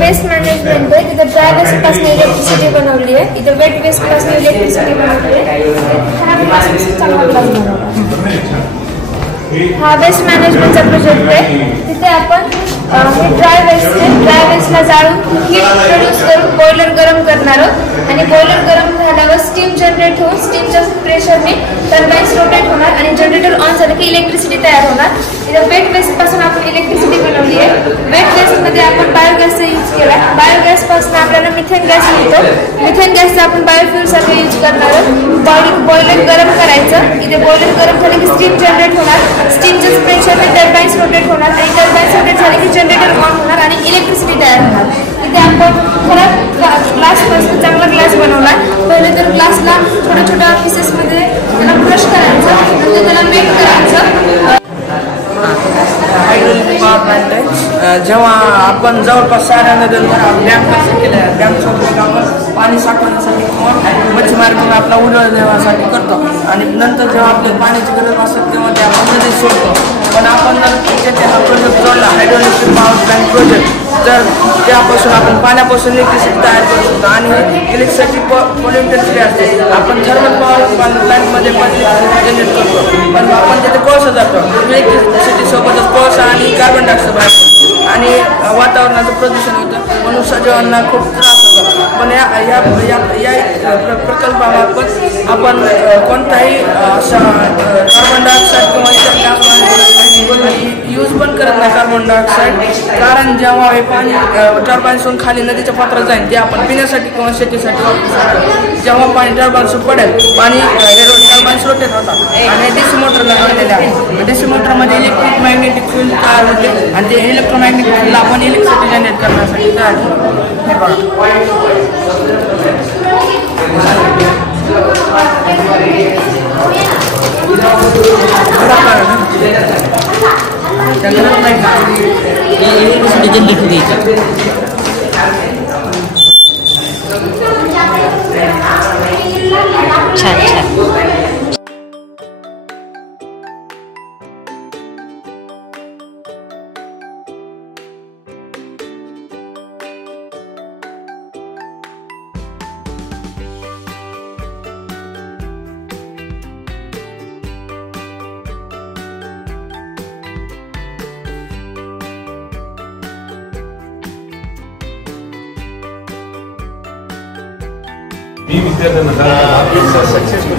Waste management आहे, तिथे dry waste पासून इलेक्ट्रिसिटी बनवली आहे, इथे वेट वेस्ट पासून इलेक्ट्रिसिटी बनवली आहे. हा वेस्ट मॅनेजमेंटचा प्रोजेक्ट आहे. तिथे आपण ड्राय वेस्टला जाळून हीट प्रोड्यूस करून बॉयलर गरम करणार आहोत आणि बॉयलर गरम झाल्यावर स्टीम जनरेट होऊन स्टीमच्या प्रेशरने टर्बाइन्स रोटेट होणार आणि जनरेटर ऑन झालं की इलेक्ट्रिसिटी तयार होणार. इथे वेट वेस्ट पासून आपण इलेक्ट्रिसिटी बनवली आहे. वेट वेस्ट मध्ये आपण बायोगॅसचा यूज केला. बायोगॅस पासून आपल्याला मिथेन गॅस मिळतो. मिथेन गॅसचा आपण बायोफ्युल साठी यूज करणार आहोत. बॉयलर गरम करायचं. इथे बॉयलर गरम झालं की स्टीम जनरेट होणार. स्टीमच्या प्रेशरने टर्बाइन्स रोटेट होणार आणि टर्बाइन्स रोटेट झाले की जनरेटर ऑन होणार आणि इलेक्ट्रिसिटी तयार होणार. इथे आपण खराब ग्लास पासून चांगला ग्लास बनवला. पहिले तर ग्लासला छोट्या छोट्या पीसेसमध्ये त्याला क्रश करायचं, नंतर त्याला मेल्ट करायचं. हायड्रोलिक पॉवर प्लांट आहे. जेव्हा आपण जवळपास 6 नद्यांवर डॅम कसं केलं आहे, डॅमचा उपयोग आपण पाणी साठवण्यासाठी किंवा मच्छीमार करून आपला उडवण्यासाठी करतो आणि नंतर जेव्हा आपल्याला पाण्याची गरज असते तेव्हा ते आपण नदीत सोडतो. पण आपण जर त्याच्या हा प्रोजेक्ट जोडला हायड्रोलिक पॉवर प्लांट प्रोजेक्ट, तर त्यापासून आपण पाण्यापासून इलेक्ट्रिसिटी तयार करू शकतो आणि इलेक्ट्रिसिटी पोल्युटेड फ्री असते. आपण थर्मल पॉवर प्लांटमध्ये पण जनरेट करतो, पण आपण तिथे कोळसा जातो. इलेक्ट्रिसिटी सोबतच कोळसा आणि कार्बन डायऑक्साईड बाहेर आणि वातावरणाचं प्रदूषण होतं, म्हणून सजीवांना खूप त्रास होतो. पण या प्रकल्पामार्फत आपण कोणताही असा कार्बन डायऑक्साईड किंवा इतर गॅस यूज पण करत नाही कार्बन डायऑक्साईड. कारण जेव्हा हे पाणी टर्बाइन्सहून खाली नदीच्या पात्रात जाईल ते आपण पिण्यासाठी किंवा शेतीसाठी वापरू शकतो. जेव्हा पाणी टर्बाइन्सहून पडेल पाणी टर्बाइन्स रोटेट होतात आणि डीसी मोटरला जोडलेले आहे. डीसी मोटरमध्ये इलेक्ट्रिक मॅग्नेटिक फील्ड तयार होते आणि ते इलेक्ट्रोमॅग्नेटिक फील्ड आपण इलेक्ट्रिसिटी जनरेट करण्यासाठी तयार होतो. मी विद्यार्थ्यांना सक्सेसफुल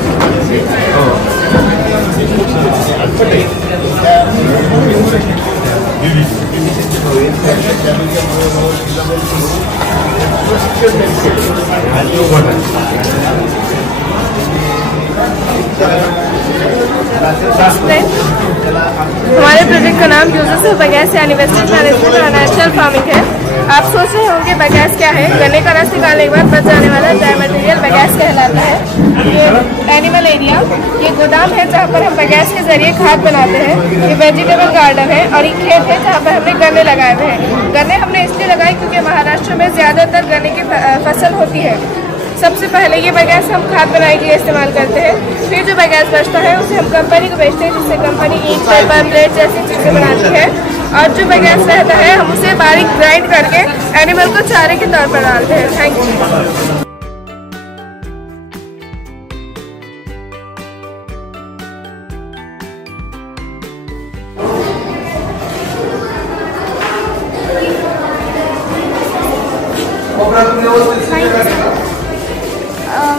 हमारे प्रोजेक्ट का नाम यूजर्स ऑफ बायोगैस यानी वेस्टेज मैनेजमेंट और नेचुरल फार्मिंग है। आप सोच रहे होंगे बायोगैस क्या है। गन्ने का रस निकालने के बाद बच जाने वाला ड्राई मटेरियल बायोगैस कहलाता है। ये एनिमल एरिया, ये गोदाम है जहाँ पर हम बायोगैस के जरिए खाद बनाते हैं। ये वेजिटेबल गार्डन है और ये खेत है जहाँ पर हमने गन्ने लगाए हुए हैं। गन्ने हमने इसलिए लगाए क्योंकि महाराष्ट्र में ज्यादातर गन्ने की फसल होती है। सबसे पहले ये बायोगैस हम खाद बनाने के लिए इस्तेमाल करते हैं। फिर जो बायोगैस बचता है उसे हम कंपनी को बेचते हैं, जिससे कंपनी ईंट, पेपर, प्लेट जैसी चीजें बनाती है। और जो बायोगैस रहता है हम उसे बारीक ग्राइंड करके एनिमल को चारे के तौर पर डालते हैं। Thank you.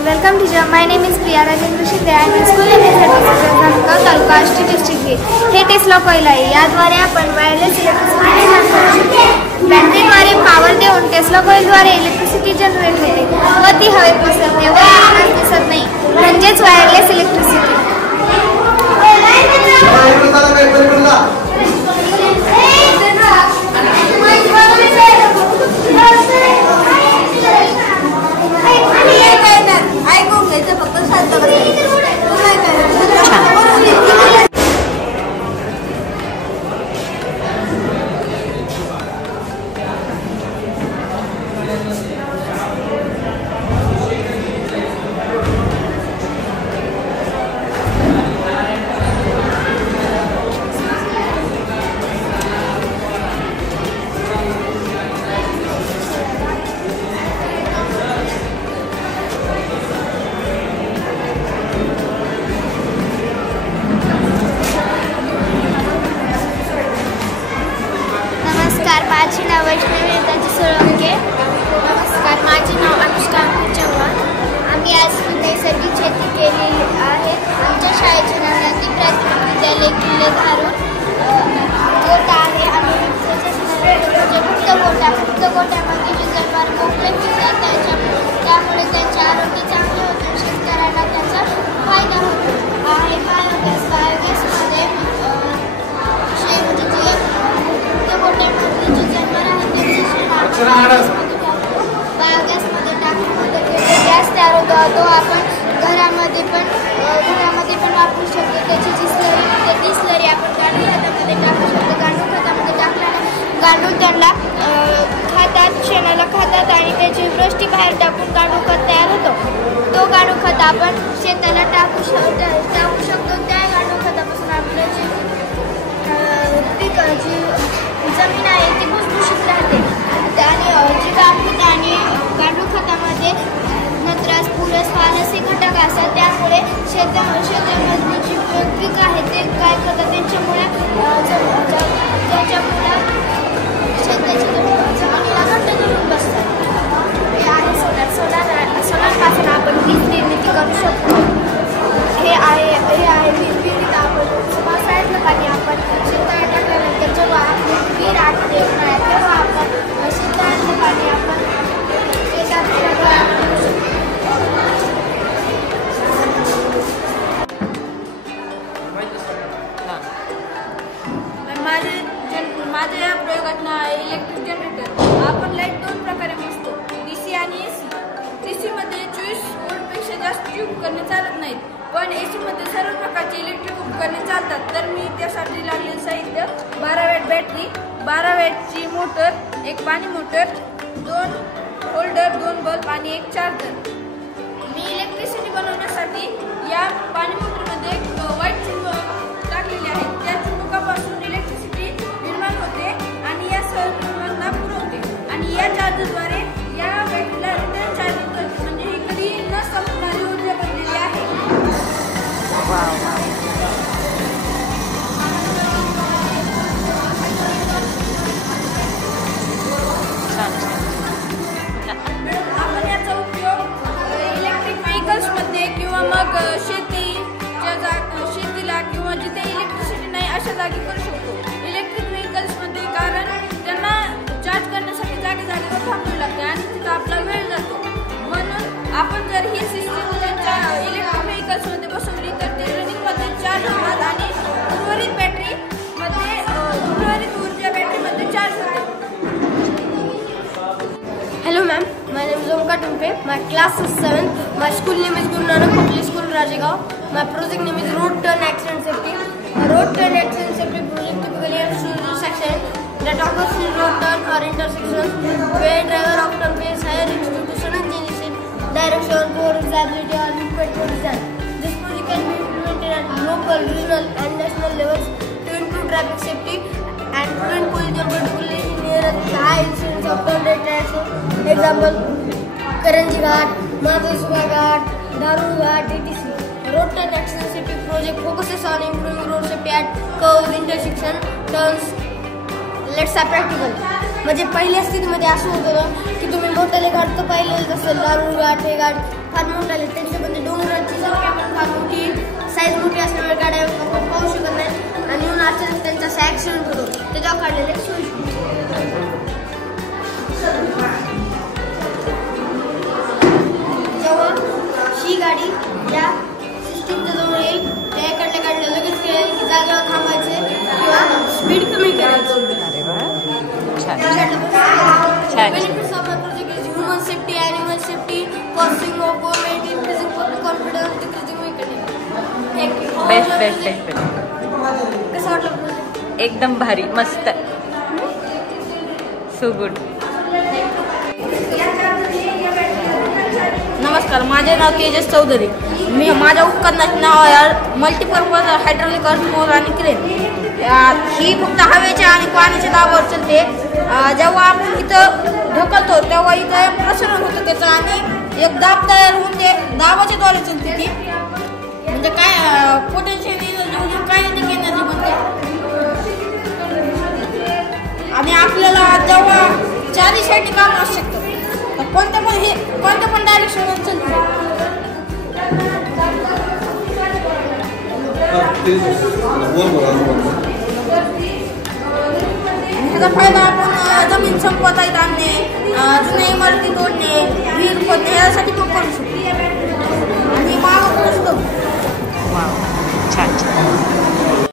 Welcome teacher, my name is Priya Rajendra Shinde. I am in school in taluka Ashti district हे टेस्ला कॉइल आहे. याद्वारे आपण वायरलेस इलेक्ट्रिसिटी बॅटरीद्वारे पॉवर देऊन टेस्ला कॉइलद्वारे इलेक्ट्रिसिटी जनरेट होते व ती हवेत पसरते व आकाशात दिसत नाही, म्हणजेच वायरलेस इलेक्ट्रिसिटी. तो आपण घरामध्ये पण वापरू शकतो. त्याची जी स्लरी आपण गांडूळ खतामध्ये टाकू शकतो. गांडूळ खतामध्ये टाकल्याने गांडूळ त्यांना खातात, शेणाला खातात आणि त्याची वृष्टी बाहेर टाकून गांडूळ खत तयार होतो. तो गांडूळ खत आपण शेताला टाकू शकतो. त्या गांडूळ खतापासून आपलं जी जमीन आहे ती भुसभुशीत राहते. आणि जीवामृत आणि गांडूळ खतामध्ये नत्रास, पुरस, फानस हे घटक असतात. त्यामुळे शेतामधली जी पीक आहे ते काय करतात, त्यांच्यामुळे शेताची जमिनीला घट्ट धरून बसतात. हे आहे सोलारपासून आपण वीज निर्मिती करू शकतो. हे आहे वीज निर्मिती. आपण पावसाळ्यातलं पाणी आपण शेताला टाकल्यानंतर जेव्हा विहीर आटते तेव्हा आपण शेतातलं पाणी आपण माझ्या या प्रयोगात नाव आहे इलेक्ट्रिक जनरेटर. आपण लाईट दोन प्रकारे मोजतो, DC आणि AC. DC मध्ये 24 वोल्टपेक्षा जास्त उपकरणे चालत नाहीत, पण AC मध्ये सर्व प्रकारचे इलेक्ट्रिक उपकरणे चालतात. तर मी त्यासाठी लागलेलं साहित्य 12 वॅट बॅटरी, 12 वॅटची मोटर, एक पाणी मोटर, 2 होल्डर, 2 बल्ब आणि एक चार्जर. मी इलेक्ट्रिसिटी बनवण्यासाठी या पाणी मोटरमध्ये व्हाईट चुंबक टाकलेले आहेत. त्या चुंबकापासून इलेक्ट्रिसिटी निर्माण होते आणि या सर्वांना पुरवते आणि या चार्जरद्वारे या बॅटरीला रिटर्न चार्जिंग करते. म्हणजे ही कधी न संपणारी ऊर्जा बनलेली आहे. आपण याचा उपयोग इलेक्ट्रिक व्हेकल्समध्ये किंवा मग शेतीला किंवा जिथे इलेक्ट्रिसिटी नाही अशा जागी करू शकतो. इलेक्ट्रिक व्हेकल्समध्ये कारण त्यांना चार्ज करण्यासाठी जागेवर थांबावे लागते आणि तिथं आपला वेळ जातो. म्हणून आपण जर ही सिस्टीम त्यांच्या इलेक्ट्रिक व्हेकल्समध्ये बसवली तर ते रनिंगमध्ये चार्ज होतात आणि उर्वरित ऊर्जा बॅटरीमध्ये चार्ज होते. Hello ma'am, my name is Omkar Tumpe. My class is 7th. My school name is Guru Nanak Public School, Rajegaon. My project name is Road Turn Accident Safety. A road turn accident safety project typically has two sections that occurs in road turn or intersections where driver often face higher risks due to sudden changes in direction, poor visibility or impaired design. This project can be implemented at local, regional and national levels to improve traffic safety and prevent collision, particularly near high incidence of turn accidents. Example, Karanji Ghat, Madhuswa Ghat, Daru Ghat, etc. Road turn accident safety project focuses on improving road safety at curves, intersection, turns. Let's say practical. म्हणजे पहिल्या स्थितीमध्ये असं होतं की तुम्ही मोठाले घाट तर पाहिलेलं असेल, दारू घाट हे घाट फार मोठाले, त्यांच्यामध्ये डोंगराची संख्या पण फार मोठी, साईज मोठी असल्यामुळे गाड्या पाहू शकत नाही आणि म्हणून अचानक त्यांचा असा ॲक्सिडेंट होतो. त्याच्यावर काढलेले सोयीस्कर. जेव्हा ही गाडी या सिस्टीमच्या जवळ येईल त्या इकडल्या गाडीला लगेच जागेवर थांबायचे किंवा स्पीड कमी करायची. Benefits of the project is human safety, animal safety, causing of government, increasing public confidence, decreasing vehicle. Thank you. Best कसं वाटलं project? एकदम भारी, मस्त, सो गुड. नमस्कार, माझे नाव तेजस चौधरी. माझ्या उपकरणाचे नाव आहे मल्टीपर्पज हायड्रॉलिक अर्थ आणि क्रेन. ही फक्त हवेच्या आणि पाण्याच्या दाबावर चालते. जेव्हा आपण इथं ढकलतो तेव्हा इथं प्रसरण होतं त्याचं आणि एक दाब तयार होऊन ते दाबाच्या द्वारे चालते ती. म्हणजे काय पोटेन्शियल एनर्जी काय एनर्जी बनते आणि आपल्याला जेव्हा चारी साईडनी काम असू शकतं तर कोणत्या पण डायरेक्शन चालतं. ह्याचा फायदा आपण जमीन संपवता येत आणणे, जुन्या इमारती तोडणे, विहीर खोदणे यासाठी पण करू शकतो आणि मागं पोहोचतो. छान.